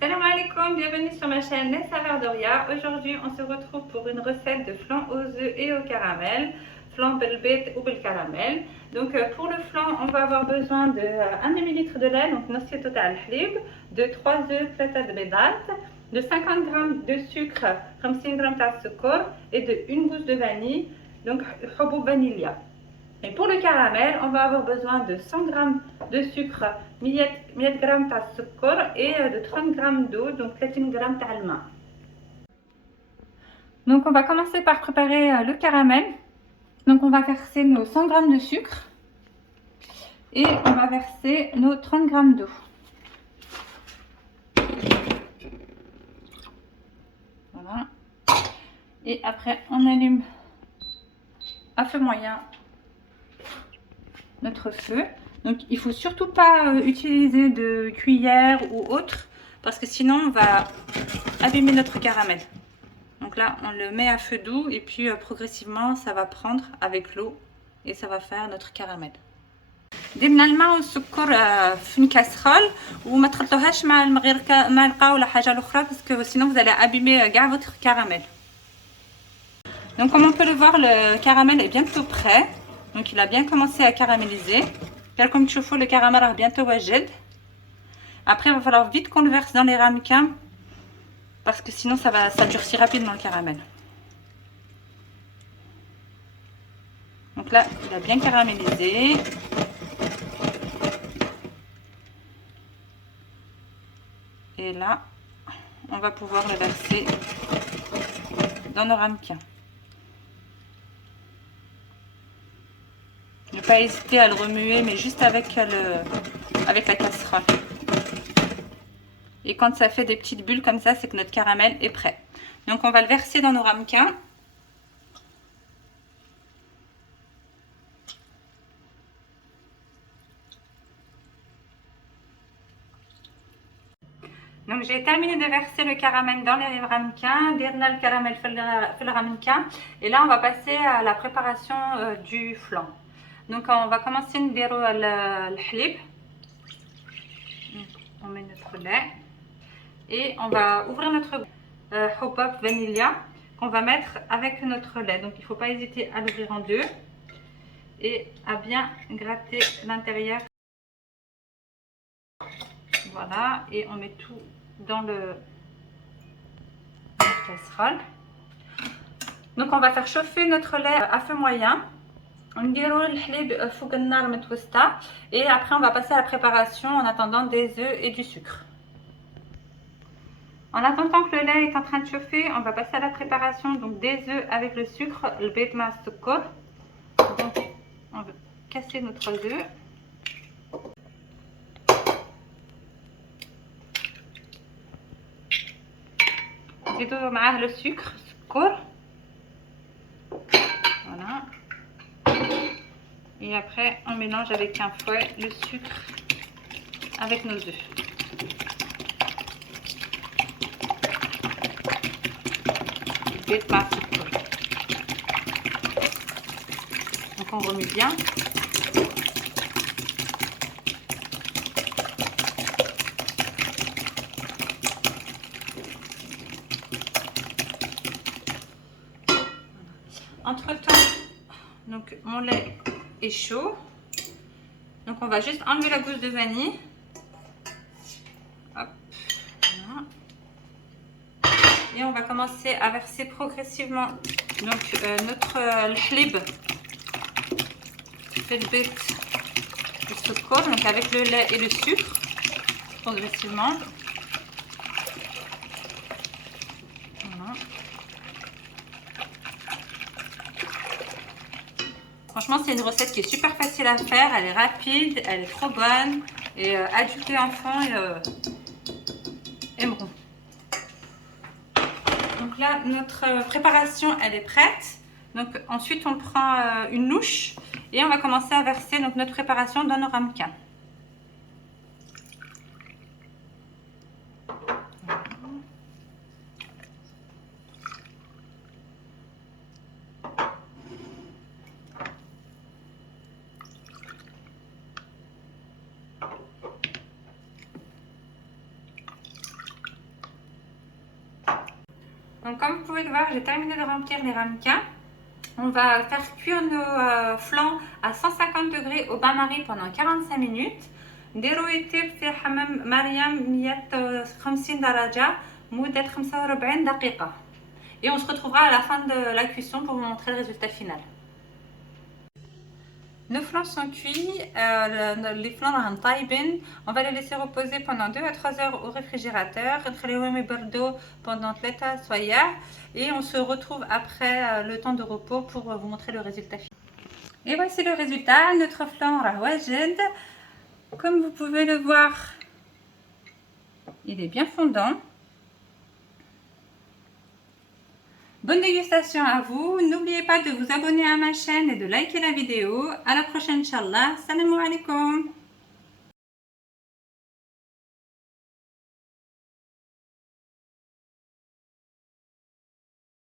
Salam alaikum, bienvenue sur ma chaîne Les Saveurs d'Oria. Aujourd'hui, on se retrouve pour une recette de flan aux œufs et au caramel. Flan belbet ou bel caramel. Donc pour le flan, on va avoir besoin de 1 demi-litre de lait, donc نص total halib, de 3 œufs, 3 بيضات, de 50 g de sucre, 50 g de sucre et de 1 gousse de vanille, donc حبوب vanilla. Et pour le caramel, on va avoir besoin de 100 g de sucre, 100 g de sucre et de 30 g d'eau, donc 30 g de main. Donc on va commencer par préparer le caramel. Donc on va verser nos 100 g de sucre et on va verser nos 30 g d'eau. Voilà. Et après on allume à feu moyen notre feu. Donc il faut surtout pas utiliser de cuillère ou autre parce que sinon on va abîmer notre caramel. Donc là on le met à feu doux et puis progressivement ça va prendre avec l'eau et ça va faire notre caramel. درنا الماء والسكر في une casserole وما تخلطوهاش مع غير معلقه ولا حاجه اخرى parce que sinon vous allez abîmer كاع votre caramel. Donc comme on peut le voir, le caramel est bientôt prêt. Donc il a bien commencé à caraméliser. Comme tu vois, le caramel est bientôt wajed. Après il va falloir vite qu'on le verse dans les ramequins parce que sinon ça durcit rapidement le caramel. Donc là il a bien caramélisé. Et là on va pouvoir le verser dans nos ramequins. Ne pas hésiter à le remuer, mais juste avec la casserole. Et quand ça fait des petites bulles comme ça, c'est que notre caramel est prêt. Donc on va le verser dans nos ramequins. Donc j'ai terminé de verser le caramel dans les ramequins. Dirna le caramel fait le ramequin. Et là on va passer à la préparation du flan. Donc on va commencer le halib. On met notre lait et on va ouvrir notre hobab vanilla qu'on va mettre avec notre lait. Donc il ne faut pas hésiter à l'ouvrir en deux et à bien gratter l'intérieur. Voilà, et on met tout dans la casserole. Donc on va faire chauffer notre lait à feu moyen. Et après on va passer à la préparation en attendant des œufs et du sucre. En attendant que le lait est en train de chauffer, on va passer à la préparation donc des œufs avec le sucre, le beit ma sucre. Donc on va casser notre œuf. نزيدو معاه le sucre, السكر. Voilà. Et après on mélange avec un fouet le sucre avec nos œufs. Donc on remue bien. Entre temps, donc mon lait est chaud. Donc on va juste enlever la gousse de vanille. Hop, voilà. Et on va commencer à verser progressivement donc notre halib, le sucre, donc avec le lait et le sucre progressivement. Voilà. Franchement, c'est une recette qui est super facile à faire, elle est rapide, elle est trop bonne et adultes et enfants aimeront. Donc là, notre préparation, elle est prête. Donc ensuite, on prend une louche et on va commencer à verser donc, notre préparation dans nos ramequins. Donc comme vous pouvez le voir, j'ai terminé de remplir les ramequins. On va faire cuire nos flancs à 150 degrés au bain-marie pendant 45 minutes. نديرو يطيب في حمام مريم 150 درجة مدة 45 دقيقة. Et on se retrouvera à la fin de la cuisson pour vous montrer le résultat final. Nos flancs sont cuits, les flancs راهم طايبين. On va les laisser reposer pendant 2 à 3 heures au réfrigérateur. نخليوهم يبردوا pendant 3 سوايع. Et on se retrouve après le temps de repos pour vous montrer le résultat final. Et voici le résultat. Notre flan راه واجد. Comme vous pouvez le voir, il est bien fondant. Bonne dégustation à vous. N'oubliez pas de vous abonner à ma chaîne et de liker la vidéo. À la prochaine, Inch'Allah. Salam alaikum.